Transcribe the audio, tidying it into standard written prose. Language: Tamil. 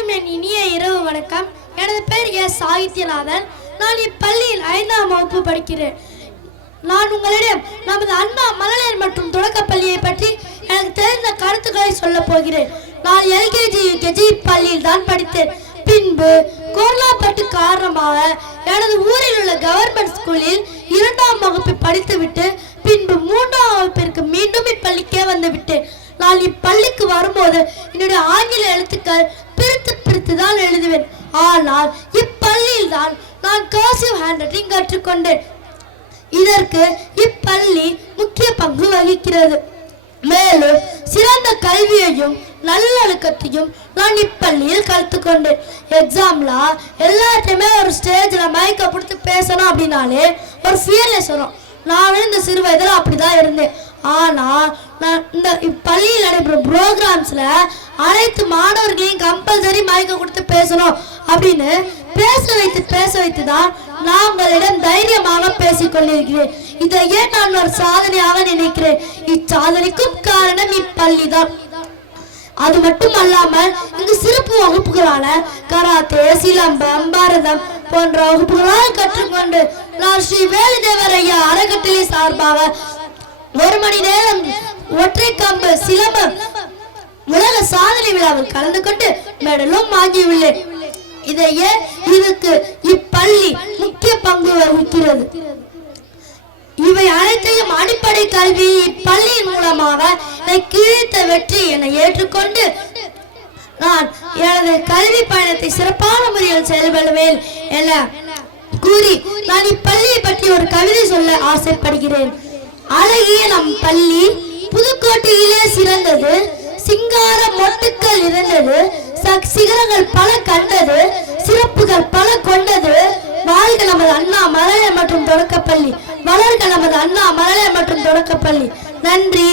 அனைவருக்கும் என் இனிய இரவு வணக்கம். எனது பெயர் எஸ் சாகித்யநாதன். நான் இப்பள்ளியில் 5ஆம் வகுப்பு படிக்கிறேன். நான் உங்களிடம் நமது அண்ணா மழலையர் மற்றும் தொடக்கப்பள்ளியை பற்றி எனக்கு தெரிந்த கருத்துக்களை சொல்ல போகிறேன். நான் எல்கேஜி யுகேஜி பள்ளியில் தான் படித்தேன். பின்பு கொரோனா பட்டு காரணமாக எனது ஊரில் உள்ள கவர்மெண்ட் ஸ்கூலில் 2ஆம் வகுப்பு படித்துவிட்டு பின்பு 3ஆம் வகுப்பிற்கு மீண்டும் இப்பள்ளிக்கே வந்துவிட்டேன். நான் இப்பள்ளிக்கு வரும்போது என்னுடைய ஆங்கில எழுத்துக்கள் பிரித்து தான் எழுதுவேன். ஆனால் இப்பள்ளியில் தான் நான் கர்சிவ் ஹேண்ட் ரைட்டிங் கற்றுக்கொண்டேன். இதற்கு இப்பள்ளி முக்கிய பங்கு வகிக்கிறது. மேலும் சிறந்த கல்வியையும் நல்லொழுக்கத்தையும் நான் இப்பள்ளியில் கற்றுக்கொண்டேன். எக்ஸாம்ல எல்லாத்தையுமே ஒரு ஸ்டேஜ்ல மைக்கை பிடித்து பேசணும் அப்படின்னாலே ஒரு ஃபியர்லெஸ் வரும். நானும் இந்த சிறு வயதில் அப்படிதான் இருந்தேன். ஆனால் நான் இந்த பள்ளியில் நடைபெறும் ப்ரோக்ராம்ஸில் அனைத்து மாணவர்களையும் கம்பல்சரி மைக்கை கொடுத்து பேசணும் அப்படின்னு பேச வைத்து தான் நான் உங்களிடம் தைரியமாக பேசிக்கொண்டிருக்கிறேன். இதையே நான் ஒரு சாதனையாக நினைக்கிறேன். இச்சாதனைக்கும் காரணம் இப்பள்ளி தான். அது மட்டும் அல்லாமல் இங்கு சிறப்பு வகுப்புகளான கராத்தே, சிலம்பம், பாரதம் போன்ற வகுப்புகளால் கற்றுக்கொண்டு நான் ஸ்ரீ வேலுதேவரையா அறக்கட்டளை சார்பாக 1 மணி நேரம் ஒற்றை கம்பு சிலம்பம் உலக சாதனை விழாவில் கலந்து கொண்டு மெடலும் வாங்கியுள்ளேன். இதையே இதுக்கு இப்பள்ளி முக்கிய பங்கு வகிக்கிறது. இவை அனைத்தையும் அடிப்படை கல்வி இப்பள்ளியின் மூலமாக கிடைத்த வெற்றி என ஏற்றுக்கொண்டு நான் எனது கல்வி பயணத்தை சிறப்பான முறையில் செயல்படுவேன் என கூறி நான் இப்பள்ளியை பற்றி ஒரு கவிதை சொல்ல ஆசைப்படுகிறேன். அழகிய நம் பள்ளி புதுக்கோட்டையிலே சிறந்தது, சிங்கார மொட்டுக்கள் இருந்தது, சிகரங்கள் பல கண்டது, சிறப்புகள் பல கொண்டது. வாழ்க நமது அண்ணா மழலையர் மற்றும் தொடக்கப்பள்ளி, வளர்க நமது அண்ணா மழலையர் மற்றும் தொடக்கப்பள்ளி. நன்றி.